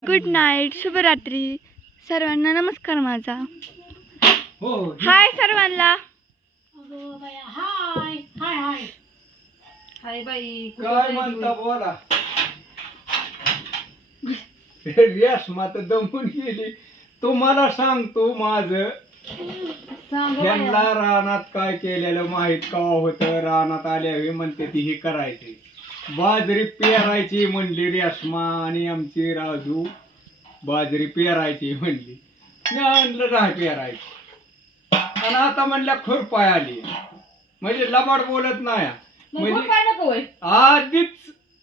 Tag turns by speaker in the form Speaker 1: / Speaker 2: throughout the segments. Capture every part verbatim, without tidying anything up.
Speaker 1: Good night, शुभरात्री सर्वांना. नमस्कार माझा.
Speaker 2: हो
Speaker 1: हाय सर्वांना.
Speaker 3: अगं बाया, हाय हाय हाय हाय बाई.
Speaker 2: काय म्हणता बोला. रेशमा तर दमून गेली. तुम्हाला सांगतो माझं यांना रानात काय केलेलं माहित का होतं. रानात आल्यावे म्हणते ती हे करायचे, बाजरी पेरायची म्हणली रेशमा आणि आमची राजू. बाजरी पेरायची म्हणली, मी आणलं राह पेरायची. आणि आता म्हणल्या खुरपाय आली, म्हणजे लबाड बोलत नाही. म्हणजे आधीच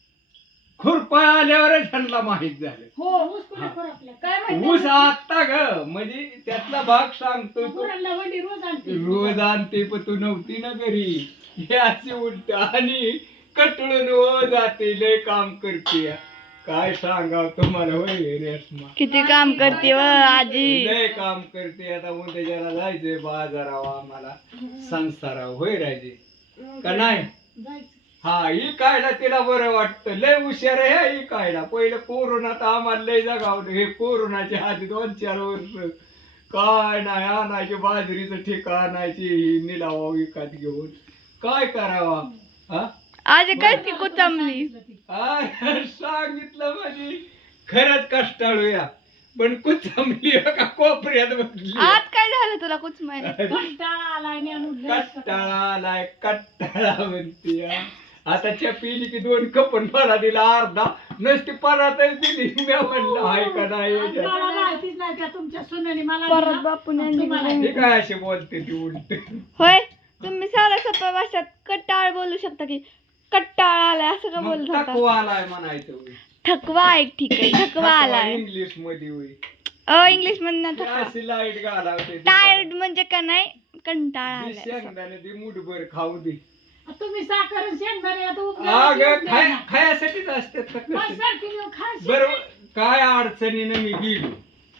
Speaker 2: खुरपाय आल्यावरच ह्यांना माहित झालं.
Speaker 3: हो ऊस कुठे खुरपला काय माहिती.
Speaker 2: ऊस आता ग, म्हणजे त्यातला भाग सांगतो तू.
Speaker 3: पोरांना वंडी रोज आणते.
Speaker 2: रोज आणते पण तू नव्हती ना घरी. हे असे उलट आणि कटळून व जाते, लय काम करते. काय सांगाव तुम्हाला. होय रेशमा
Speaker 1: किती काम करते व आजी.
Speaker 2: लय काम करते. आता उद्याला जायचंय बाजारावा आम्हाला संसाराव. होय राजे का नाही.
Speaker 3: जायचं.
Speaker 2: हा ही कायला तिला बरं वाटतं. लय हुशार आहे ही कायला. पहिलं कोरोनात आम्हाला लय जगावलं. हे कोरोनाच्या आधी दोन चार वर्ष काय नाही आणायची, बाजरीचं ठिकाण आणायची, निलावा विकत घेऊन. काय करावा. हा
Speaker 1: आजी काय ती कोथंबली.
Speaker 2: आ, सांगितलं म्हणजे खरंच कष्टाळूया, पण कुचंबली का कोपऱ्यात बसली.
Speaker 1: आज काय झालं तुला कुछ माहिती.
Speaker 3: कंटाळा आलाय ने आणून लय
Speaker 2: कट्टाळा आलाय, कट्टाळा म्हणते. आता च्या पिली की दोन कपन मला दिला अर्धा, नसती परातच दिली. मी म्हणलं आहे का नाही.
Speaker 3: मला माहितीच नाही त्या तुमच्या सुनेने मला
Speaker 1: परत
Speaker 3: दिला.
Speaker 1: बापूने
Speaker 3: तुम्हाला
Speaker 2: हे काय असे बोलते ती उलट.
Speaker 1: होय, तुम्ही साध्या सोप्या भाषेत कट्टाळ बोलू शकता की कट्टाळ आलाय असं का बोलत होता.
Speaker 2: थकवा आलाय म्हणायचं.
Speaker 1: थकवा एक ठीक आहे, थकवा आलाय.
Speaker 2: इंग्लिश मध्ये होई.
Speaker 1: अ इंग्लिश मध्ये थकवा.
Speaker 2: अशी लाईट घालावते.
Speaker 1: टायर्ड म्हणजे का नाही, कंटाळा आलाय.
Speaker 2: शेंगदाणे दे मुठभर खाऊ दे.
Speaker 3: तुम्ही साखर शेंगदाणे आता
Speaker 2: अगं
Speaker 3: उपयोगाला
Speaker 2: खाय
Speaker 3: ठेवून द्या.
Speaker 2: खायासाठीच असतात तर
Speaker 3: मग
Speaker 2: कसे.
Speaker 3: सारखी नेऊन खा
Speaker 2: बर
Speaker 3: शेंगदाणे.
Speaker 2: काय अडचणीनं मी गेलो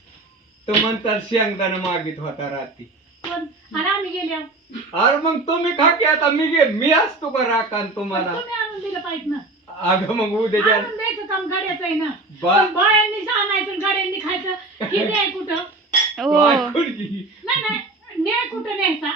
Speaker 2: तर म्हणतात शेंगदाणा मागित होता रात्री.
Speaker 3: पण आणि आम्ही गेल्या
Speaker 2: अरे मग तुम्ही खा की. आता मी गे मी असतो का राखान तुम्हाला.
Speaker 3: तुम्ही आणून दिलं पाहिजे ना.
Speaker 2: अगं मग उद्याच्या
Speaker 3: आणून द्यायचं काम गाड्याचं आहे ना.
Speaker 2: बा
Speaker 3: पण बायांनी आणायचं आणि गाड्यांनी खायचं. ही न्याय कुठं
Speaker 1: हो,
Speaker 2: ऐकून घे.
Speaker 3: नाही नाही न्याय कुठं न्यायचा.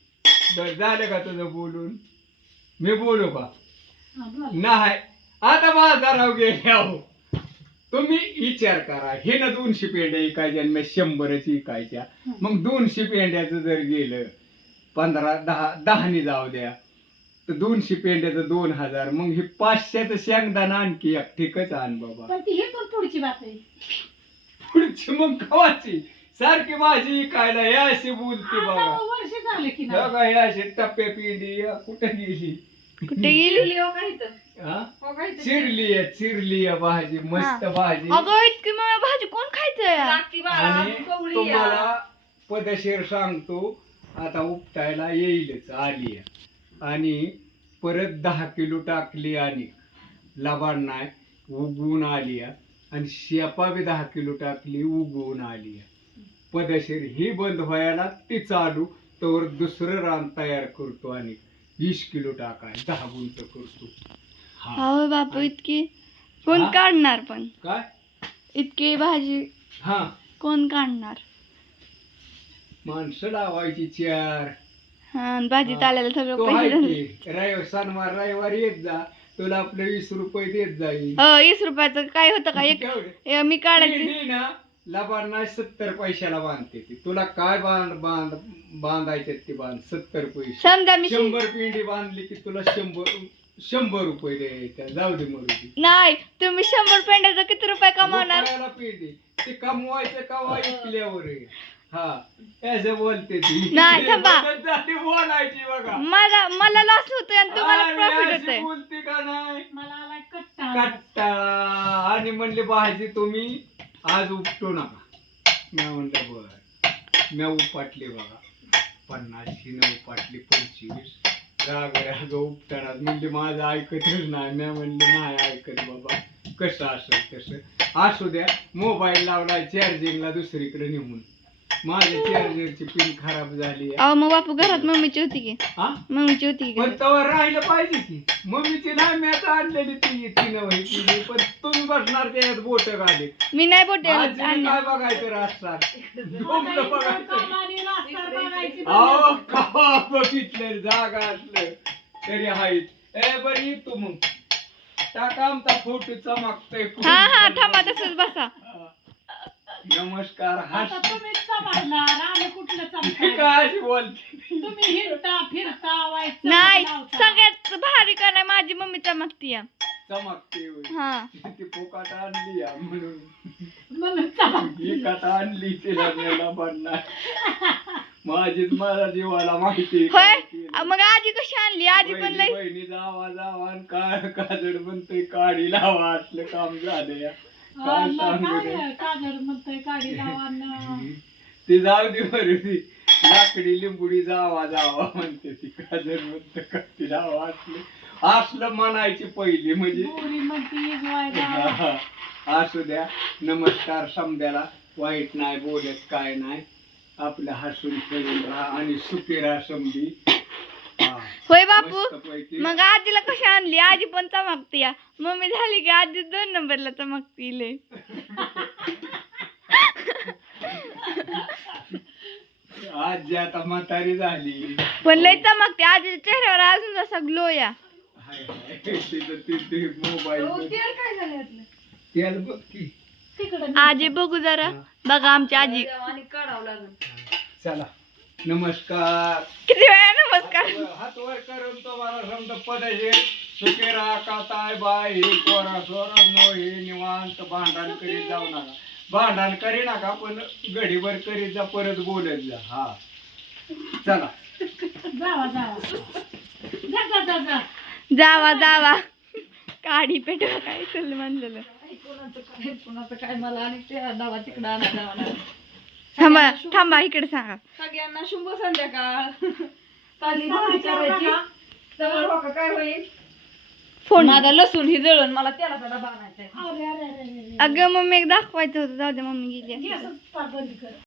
Speaker 2: बर झालं का तुझं बोलून. मी बोलू का.
Speaker 3: हा, बोला.
Speaker 2: नाही आता बाजाराव गेले आहो. तुम्ही विचार करा, हे ना दोनशे पेंड्या इकायच्या आणि मी शंभरच इकायच्या. मग दोनशे पेंड्याचं जर गेलं पंधरा दहा दहानी जाऊ द्या तर दोनशे पेंड्याचं दोन हजार. मग हे पाचशेचं शेंगदाणा आणखी एक ठीकच आण बाबा.
Speaker 3: पण ती हे पण पुढची बात आहे.
Speaker 2: पुढची मग खावाची सारखी भाजी इकायला हे अशी बोलते
Speaker 3: आता
Speaker 2: बाबा.
Speaker 3: वर्ष झाले की
Speaker 2: हे बघा, हे अशी टप्प्या पिंडी कुठे गेली.
Speaker 1: कुठे गेली.
Speaker 2: हा चिरली आहे, चिरली आहे भाजी, मस्त भाजी.
Speaker 1: अगं इतकी मग भाजी कोण खायचं या.
Speaker 2: आणि तुम्हाला पदशीर सांगतो, आता उपटायला येईलच आली आहे. आणि परत दहा किलो टाकली आणि लबाड नाही उगवून आली आहे. आणि शेपा बी दहा किलो टाकली उगवून आली आहे. पदशीर ही बंद व्हायला ती चालू तर दुसरं रान तयार करतो आणि वीस किलो टाकाय दहा गुंत करतो. हा
Speaker 1: हो बापू, इतकी कोण
Speaker 2: हा?
Speaker 1: काढणार. पण
Speaker 2: काय
Speaker 1: इतकी भाजी
Speaker 2: हा
Speaker 1: कोण काढणार.
Speaker 2: माणसं लावायची चार.
Speaker 1: हा आणि भाजीत आलेलं सगळं
Speaker 2: तो
Speaker 1: पैसे
Speaker 2: आहे
Speaker 1: झाले.
Speaker 2: की रविवार शनिवार रविवारी येत जा, तुला आपलं वीस रुपये देत जाईल.
Speaker 1: हो, वीस रुपयाचं काय होतं का. एक
Speaker 2: केवढे?
Speaker 1: हे मी काढायची.
Speaker 2: पिंडी ना लबाडना सत्तर पैशाला बांधते ती. तुला काय बांध बांध बांधायचे ते बांध. सत्तर पैसे.
Speaker 1: समजा मी
Speaker 2: शंभर पिंडी बांधली की तुला शंभर शंभर रुपये द्यायचे. जाऊ दे मरुदी.
Speaker 1: नाही, तुम्ही शंभर पेंड्याचं किती रुपये कमावणार.
Speaker 2: रुपयाला पिंडी ते कमवायचं कवा ऐकल्यावर आहे. हा असं बोलते ती.
Speaker 1: नाही, थांबा.
Speaker 2: बदल झाली बोलायची बघा.
Speaker 1: मला मला लॉस होतोय आणि तुम्हाला
Speaker 2: अरे,
Speaker 1: प्रॉफिट
Speaker 2: अशी
Speaker 1: होतंय.
Speaker 2: बोलते का नाही.
Speaker 3: मला आला कट्टा.
Speaker 2: कट्टाळा. आणि म्हणले भाजी तुम्ही आज उपटू नका. मी म्हणलं बर. मी उपाटली बघा पन्नासशी न उपाटली पंचवीस. राग राग उपटणार म्हणजे माझं ऐकतच नाही. मी म्हणलं नाही ऐकत बाबा, कसं असेल तसं असू द्या. मोबाईल लावला चार्जिंगला दुसरीकडे नेऊन माझ्या चार्जरची पिन खराब झाली
Speaker 1: अहो मग बापू घरात मम्मीची होती की
Speaker 2: हा
Speaker 1: मम्मीची होती की
Speaker 2: पण
Speaker 1: घरात.
Speaker 2: तवर राहिलं पाहिजे की मम्मीची नाही मी आता आणलेली ती तिनं व्हायची पण तुम्ही बसणार त्याच्यात बोट घाले
Speaker 1: मी नाही बोटे
Speaker 2: आजीने
Speaker 1: आणल्या.
Speaker 2: काय बघायचं रास्तात डोंबलं बघायचं
Speaker 3: कामाने रास्ता बघायची
Speaker 2: अहो का बघितलं जागा असलं तरी आहेत ए बरी तू मग टाका आमचा फोटो चमकतोय
Speaker 1: हा हा थांबा तसंच बसा.
Speaker 2: नमस्कार
Speaker 3: आता
Speaker 2: हास
Speaker 3: तुम्हीच चमकणार आम्ही कुठलं
Speaker 2: ती
Speaker 3: चमकणार
Speaker 2: काय अशी बोलते
Speaker 3: तुम्ही हिंडता फिरता व्हायचं
Speaker 1: नाही सगळ्यात भारी का नाही माझी मम्मी चमकती या.
Speaker 2: चमकते होय.
Speaker 1: हा
Speaker 2: ती पोकाट आणली या म्हणून
Speaker 3: म्हणून चमक
Speaker 2: एकात आणली तिला मेला बनणार माझीच मला जीवाला माहिती
Speaker 1: होय अ, मग आजी कशी आणली आजी पण लई
Speaker 2: बहिणी जावा जावा आणि काय काजड म्हणतोय काढी लावा असलं काम झालं या काय सांगू रे.
Speaker 3: काय काजळ म्हणतोय काढी लावा
Speaker 2: ती जाऊ दे बरं ती लाकडी लिंबुडी जावा जावा म्हणते ती काजड म्हणतं का ती जावा असलं असलं म्हणायची पहिली म्हणजे
Speaker 3: गोरी म्हणते इजवायला
Speaker 2: असू द्या नमस्कार समद्याला वाईट नाही बोलत काय नाही आपलं हसून खेळून राहा आणि सुखी राहा समधी हा.
Speaker 1: होय बापू
Speaker 2: मस्तपैकी.
Speaker 1: मग आजीला कशी आणली आजी पण चमकती या मम्मी झाली की आजी दोन नंबरला चमकती लय.
Speaker 2: आजी आता म्हातारी झाली
Speaker 1: पण लय चमकते आजीच्या चेहऱ्यावर अजून जसा ग्लो या.
Speaker 2: हाय, हाय. तिथं ते- ते मोबाईल
Speaker 3: काय झालं
Speaker 2: तेल बघ की
Speaker 3: तिकडं
Speaker 1: आजी बघू जरा बघा आमची आजी
Speaker 2: चला नमस्कार
Speaker 1: किती वेळा नमस्कार.
Speaker 2: हात वर करून तुम्हाला समजा पदाचे सुखे राहा ताय बाय हे कोरा सोरा नो हे निवांत भांडण करीत जाऊ नका भांडण करी नका पण गडीभर करीत जा परत बोलत जा हा चला
Speaker 3: जावा जावा जा जा जा जा
Speaker 1: जावा जावा काढी पेटवा काय तुला म्हणलेलं
Speaker 3: कोणाचं काय मला आणि त्या डावा तिकडं आणा जावा
Speaker 1: थांबा थांबा इकडे सांगा.
Speaker 3: सगळ्यांना शुभ संध्याकाळ चालली विचारायची तर काय होईल
Speaker 1: फोन
Speaker 3: माझा लसूण ही जळून मला तेलाचा डबा आणायचा
Speaker 1: अगं मम्मी एक दाखवायचं होतं जाऊ दे मम्मी गेली.
Speaker 3: बंद कर